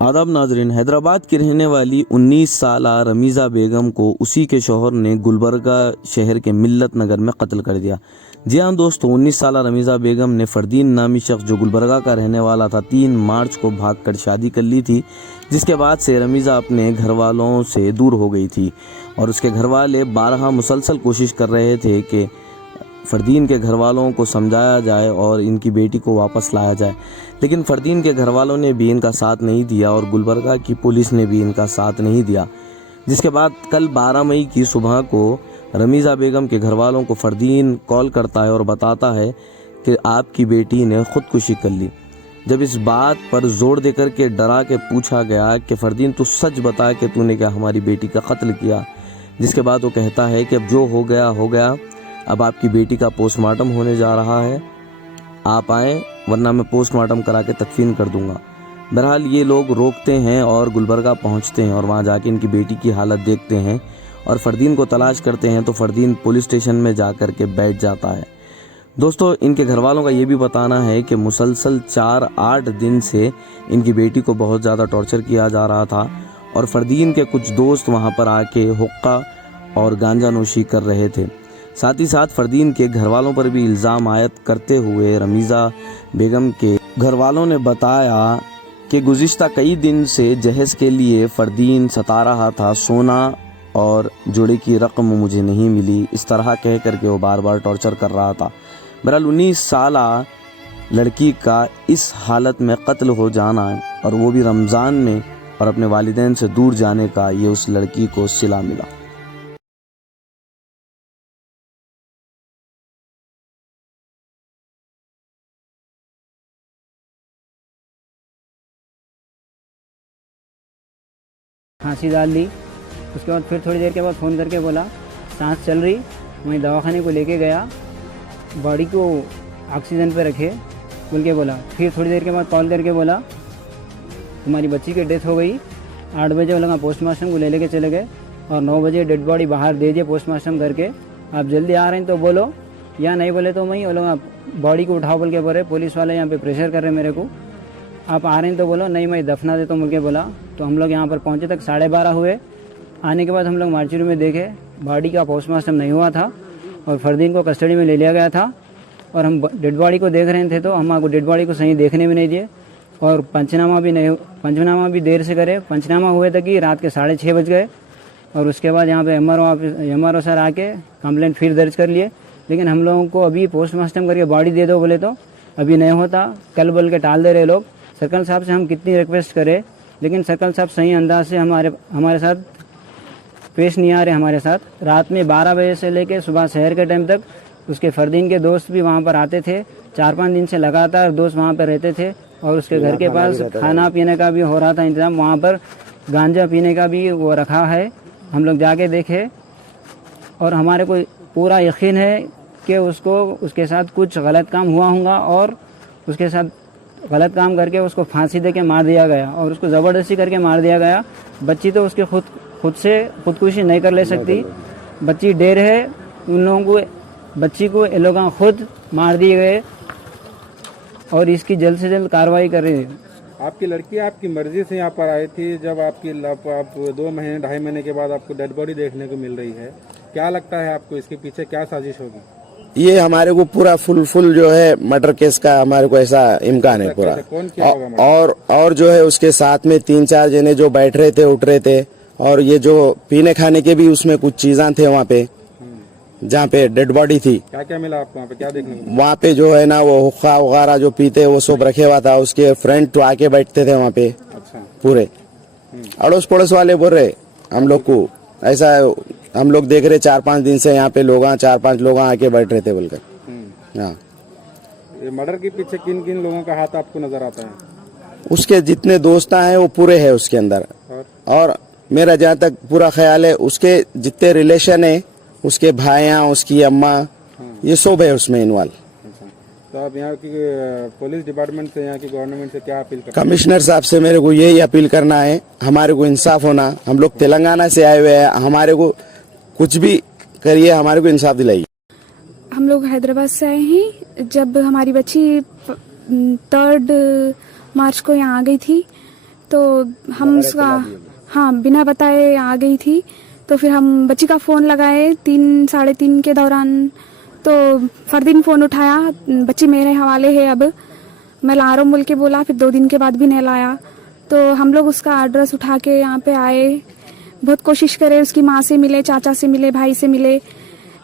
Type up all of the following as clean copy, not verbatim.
आदाब नाजरीन, हैदराबाद की रहने वाली 19 साला रमीज़ा बेगम को उसी के शौहर ने गुलबर्गा शहर के मिल्लत नगर में कत्ल कर दिया। जी हाँ दोस्तों, 19 साला रमीज़ा बेगम ने फरदीन नामी शख्स जो गुलबर्गा का रहने वाला था 3 मार्च को भागकर शादी कर ली थी, जिसके बाद से रमीज़ा अपने घर वालों से दूर हो गई थी और उसके घर वाले बारहा मुसलसल कोशिश कर रहे थे कि फ़रदीन के घर वालों को समझाया जाए और इनकी बेटी को वापस लाया जाए, लेकिन फ़रदीन के घर वालों ने भी इनका साथ नहीं दिया और गुलबर्गा की पुलिस ने भी इनका साथ नहीं दिया। जिसके बाद कल 12 मई की सुबह को रमीज़ा बेगम के घर वालों को फ़रदीन कॉल करता है और बताता है कि आपकी बेटी ने ख़ुदकुशी कर ली। जब इस बात पर ज़ोर देकर के डरा के पूछा गया कि फ़रदीन तू सच बता कि तूने क्या हमारी बेटी का कत्ल किया, जिसके बाद वो कहता है कि अब जो हो गया हो गया, अब आपकी बेटी का पोस्टमार्टम होने जा रहा है, आप आएँ वरना मैं पोस्टमार्टम करा के तकफीन कर दूंगा। बहरहाल ये लोग रोकते हैं और गुलबर्गा पहुंचते हैं और वहां जाके इनकी बेटी की हालत देखते हैं और फ़रदीन को तलाश करते हैं तो फ़रदीन पुलिस स्टेशन में जा कर के बैठ जाता है। दोस्तों, इनके घर वालों का ये भी बताना है कि मुसलसल 4-8 दिन से इनकी बेटी को बहुत ज़्यादा टॉर्चर किया जा रहा था और फ़रदीन के कुछ दोस्त वहाँ पर आके हुक्का और गांजा नोशी कर रहे थे। साथ ही साथ फ़रदीन के घर वालों पर भी इल्ज़ाम आयद करते हुए रमीज़ा बेगम के घर वालों ने बताया कि गुज़िश्ता कई दिन से जहेज़ के लिए फ़रदीन सता रहा था, सोना और जोड़े की रकम मुझे नहीं मिली, इस तरह कह करके वो बार बार टॉर्चर कर रहा था। बहरहाल 19 साला लड़की का इस हालत में कत्ल हो जाना और वो भी रमज़ान में और अपने वालिदैन से दूर जाने का ये उस लड़की को सिला मिला। फांसी डाल दी। उसके बाद फिर थोड़ी देर के बाद फ़ोन करके बोला सांस चल रही, वहीं दवाखाने को लेके गया, बॉडी को ऑक्सीजन पे रखे बोल के बोला। फिर थोड़ी देर के बाद कॉल करके बोला तुम्हारी बच्ची की डेथ हो गई। 8 बजे वो लोग पोस्टमार्टम को लेके चले गए और 9 बजे डेड बॉडी बाहर दे दिए पोस्टमार्टम करके। आप जल्दी आ रहे हैं तो बोलो, या नहीं बोले तो वहीं वो लोग बॉडी को उठाओ बोल के बोल रहे। पुलिस वाले यहाँ पे प्रेशर कर रहे मेरे को, आप आ रहे हैं तो बोलो, नहीं मैं दफना देता हूँ बोल के बोला। तो हम लोग यहाँ पर पहुँचे तक 12:30 हुए। आने के बाद हम लोग मार्चरी में देखे बॉडी का पोस्टमार्टम नहीं हुआ था और फ़रदीन को कस्टडी में ले लिया गया था और हम डेड बॉडी को देख रहे थे तो हमको डेड बॉडी को सही देखने भी नहीं दिए और पंचनामा भी देर से करे। पंचनामा हुए तक कि रात के 6:30 बज गए और उसके बाद यहाँ पे एमआरओ सर आके कंप्लेंट फिर दर्ज कर लिए। लेकिन हम लोगों को अभी पोस्टमार्टम करके बॉडी दे दो बोले तो अभी नहीं होता, कल बोल के टाल दे रहे लोग। सर्कल साहब से हम कितनी रिक्वेस्ट करें, लेकिन सर्कल साहब सही अंदाज से हमारे साथ पेश नहीं आ रहे। हमारे साथ रात में 12 बजे से लेकर सुबह शहर के टाइम तक उसके फ़रदीन के दोस्त भी वहाँ पर आते थे। 4-5 दिन से लगातार दोस्त वहाँ पर रहते थे और उसके घर के पास खाना पीने का भी हो रहा था इंतज़ाम। वहाँ पर गांजा पीने का भी वो रखा है, हम लोग जाके देखे और हमारे को पूरा यकीन है कि उसके साथ कुछ गलत काम हुआ होगा और उसके साथ गलत काम करके उसको फांसी दे के मार दिया गया और उसको ज़बरदस्ती करके मार दिया गया। बच्ची तो उसके खुद से खुदकुशी नहीं कर ले सकती, बच्ची डेर है। उन लोगों को बच्ची को ये लोग खुद मार दिए गए और इसकी जल्द से जल्द कार्रवाई कर रही है। आपकी लड़की आपकी मर्जी से यहाँ पर आई थी, जब आप 2 महीने 2.5 महीने के बाद आपको डेड बॉडी देखने को मिल रही है, क्या लगता है आपको इसके पीछे क्या साजिश होगी? ये हमारे को पूरा फुल जो है मर्डर केस का हमारे को ऐसा इम्कान है पूरा। कौन किया होगा? और जो है उसके साथ में 3-4 जने जो बैठ रहे थे उठ रहे थे और ये जो पीने खाने के भी उसमें कुछ चीज़ां थे वहाँ पे जहाँ पे डेड बॉडी थी। क्या क्या मिला आपको वहाँ पे, क्या देखने को? वहाँ पे जो है ना वो हुक्का वगैरह जो पीते वो सब रखे हुआ था। उसके फ्रेंड तो आके बैठते थे वहाँ पे। अच्छा। पूरे अड़ोस पड़ोस वाले बोल रहे हम लोग को ऐसा, हम लोग देख रहे 4-5 दिन से यहाँ पे लोग 4-5 लोग आके बैठ रहे थे बोलकर। हाँ, ये मर्डर के पीछे किन किन लोगों का हाथ आपको नजर आता है? उसके जितने दोस्त हैं वो पूरे हैं उसके अंदर और मेरा जहाँ तक पूरा ख्याल है उसके जितने रिलेशन है, उसके भाइयाँ, उसकी अम्मा, ये सब है उसमें इन्वॉल्व। तो आप यहाँ की पुलिस डिपार्टमेंट से, यहाँ की गवर्नमेंट से क्या अपील करते हैं? कमिश्नर साहब से मेरे को यही अपील करना है, हमारे को इंसाफ होना। हम लोग तेलंगाना से आए हुए हैं, हमारे को कुछ भी करिए, हमारे को इंसाफ दिलाइए। हम लोग हैदराबाद से आए हैं। जब हमारी बच्ची 3 मार्च को यहाँ आ गई थी तो हम उसका हाँ बिना बताए आ गई थी। तो फिर हम बच्ची का फ़ोन लगाए 3 साढ़े 3 के दौरान, तो फरदीन फ़ोन उठाया, बच्ची मेरे हवाले है, अब मैं ला रहा हूँ बोल के बोला। फिर 2 दिन के बाद भी नहीं लाया। तो हम लोग उसका एड्रेस उठा के यहाँ पे आए, बहुत कोशिश करे, उसकी माँ से मिले, चाचा से मिले, भाई से मिले,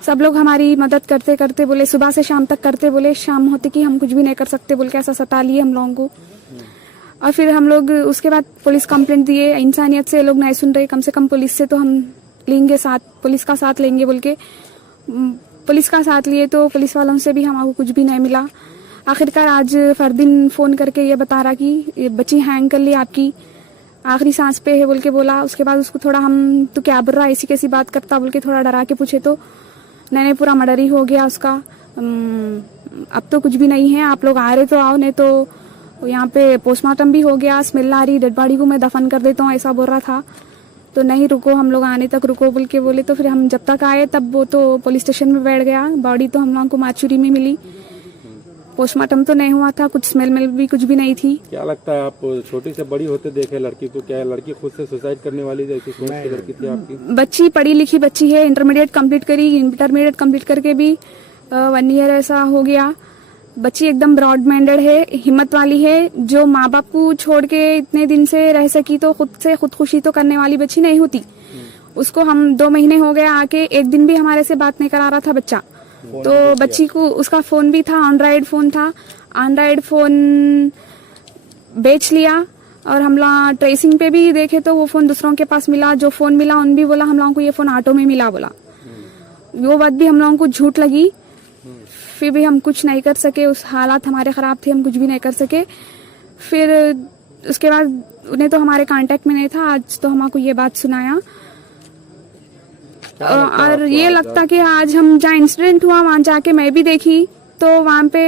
सब लोग हमारी मदद करते करते बोले सुबह से शाम तक करते, बोले शाम होते कि हम कुछ भी नहीं कर सकते बोल के ऐसा सता लिए हम लोगों को। और फिर हम लोग उसके बाद पुलिस कंप्लेंट दिए। इंसानियत से लोग नहीं सुन रहे, कम से कम पुलिस से तो हम लेंगे साथ, पुलिस का साथ लेंगे बोल के पुलिस का साथ लिए। तो पुलिस वालों से भी हमको कुछ भी नहीं मिला। आखिरकार आज फरदीन फ़ोन करके ये बता रहा कि ये बच्ची हैंग कर ली आपकी, आखिरी सांस पे है बोल के बोला। उसके बाद उसको थोड़ा हम तो क्या बोल रहा है, ऐसी कैसी बात करता बोल के थोड़ा डरा के पूछे तो नहीं पूरा मर्डर ही हो गया उसका। अब तो कुछ भी नहीं है, आप लोग आ रहे तो आओ, नहीं तो यहाँ पे पोस्टमार्टम भी हो गया, स्मेल आ रही, डेड बॉडी को मैं दफन कर देता हूँ, ऐसा बोल रहा था। तो नहीं रुको, हम लोग आने तक रुको बोल के बोले। तो फिर हम जब तक आए तब वो तो पुलिस स्टेशन में बैठ गया। बॉडी तो हम लोगों को माचुरी में मिली, पोस्टमार्टम तो नहीं हुआ था, कुछ स्मेल भी कुछ भी नहीं थी। क्या लगता है, आप छोटी से बड़ी होते देखे लड़की को, क्या लड़की खुद से सुसाइड करने वाली जैसी सोच की लड़की थी आपकी? बच्ची पढ़ी लिखी बच्ची है, इंटरमीडिएट कंप्लीट करी, इंटरमीडिएट कंप्लीट करके भी 1 ईयर ऐसा हो गया। बच्ची एकदम ब्रॉड माइंडेड है, हिम्मत वाली है, जो माँ बाप को छोड़ के इतने दिन से रह सकी तो खुद से खुदकुशी तो करने वाली बच्ची नहीं होती। उसको हम 2 महीने हो गए आके, एक दिन भी हमारे से बात नहीं करा रहा था बच्चा। तो बच्ची को उसका फोन भी था, एंड्रॉइड फोन था, एंड्रॉइड फोन बेच लिया। और हम लोग ट्रेसिंग पे भी देखे तो वो फोन दूसरों के पास मिला, जो फोन मिला उन भी बोला हम लोगों को ये फोन ऑटो में मिला बोला। वो बात भी हम लोगों को झूठ लगी, फिर भी हम कुछ नहीं कर सके, उस हालात हमारे खराब थे, हम कुछ भी नहीं कर सके। फिर उसके बाद उन्हें तो हमारे कांटेक्ट में नहीं था, आज तो हमको ये बात सुनाया। और ये लगता कि आज हम जहाँ इंसिडेंट हुआ वहां जाके मैं भी देखी तो वहां पे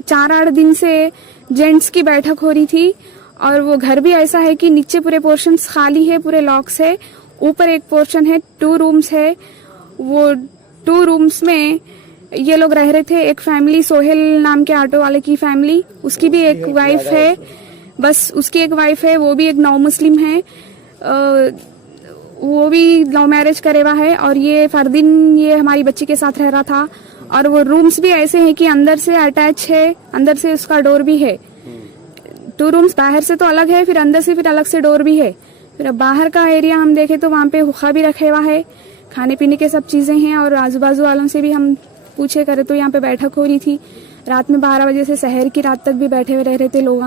4-8 दिन से जेंट्स की बैठक हो रही थी। और वो घर भी ऐसा है कि नीचे पूरे पोर्शंस खाली है, पूरे लॉक्स है, ऊपर एक पोर्शन है, 2 रूम्स है। वो 2 रूम्स में ये लोग रह रहे थे। एक फैमिली, सोहेल नाम के ऑटो वाले की फैमिली, उसकी भी एक वाइफ है, बस उसकी एक वाइफ है, वो भी एक नौ मुस्लिम है, वो भी लव मैरिज करे हुआ है। और ये फरदीन ये हमारी बच्ची के साथ रह रहा था। और वो रूम्स भी ऐसे हैं कि अंदर से अटैच है, अंदर से उसका डोर भी है। 2 रूम्स बाहर से तो अलग है, फिर अंदर से फिर अलग से डोर भी है। फिर अब बाहर का एरिया हम देखे तो वहाँ पे हुक्का भी रखे हुआ है, खाने पीने के सब चीजें हैं। और आजू बाजू वालों से भी हम पूछे करे तो यहाँ पे बैठक हो रही थी। रात में 12 बजे से शहर की रात तक भी बैठे हुए रह रहे थे लोग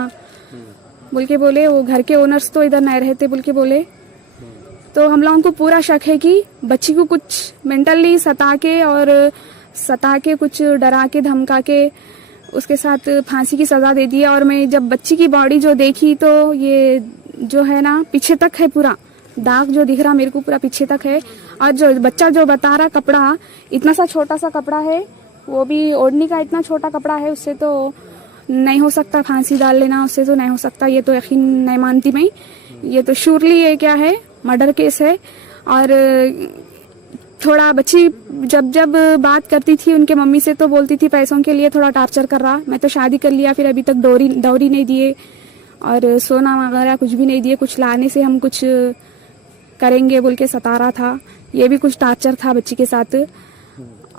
बोल के बोले। वो घर के ओनर्स तो इधर नहीं रहते बोल के बोले। तो हम लोगों को पूरा शक है कि बच्ची को कुछ मेंटली सता के कुछ डरा के धमका के उसके साथ फांसी की सजा दे दी है। और मैं जब बच्ची की बॉडी जो देखी तो ये जो है ना पीछे तक है, पूरा दाग जो दिख रहा मेरे को पूरा पीछे तक है। और जो बच्चा जो बता रहा कपड़ा, इतना सा छोटा सा कपड़ा है, वो भी ओढ़नी का इतना छोटा कपड़ा है, उससे तो नहीं हो सकता फांसी डाल लेना, उससे तो नहीं हो सकता। ये तो यकीन नहीं मानती मैं, ये तो श्योरली ये क्या है मर्डर केस है। और थोड़ा बच्ची जब बात करती थी उनके मम्मी से तो बोलती थी पैसों के लिए थोड़ा टॉर्चर कर रहा, मैं तो शादी कर लिया, फिर अभी तक दौरी नहीं दिए और सोना वगैरह कुछ भी नहीं दिए, कुछ लाने से हम कुछ करेंगे बोल के सता रहा था। ये भी कुछ टॉर्चर था बच्ची के साथ।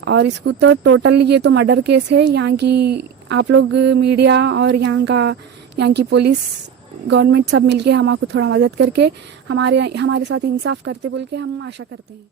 और इसको तो टोटली ये तो मर्डर केस है। यहाँ की आप लोग मीडिया और यहाँ की पुलिस गवर्नमेंट सब मिलके हमको थोड़ा मदद करके हमारे साथ इंसाफ करते बोल के हम आशा करते हैं।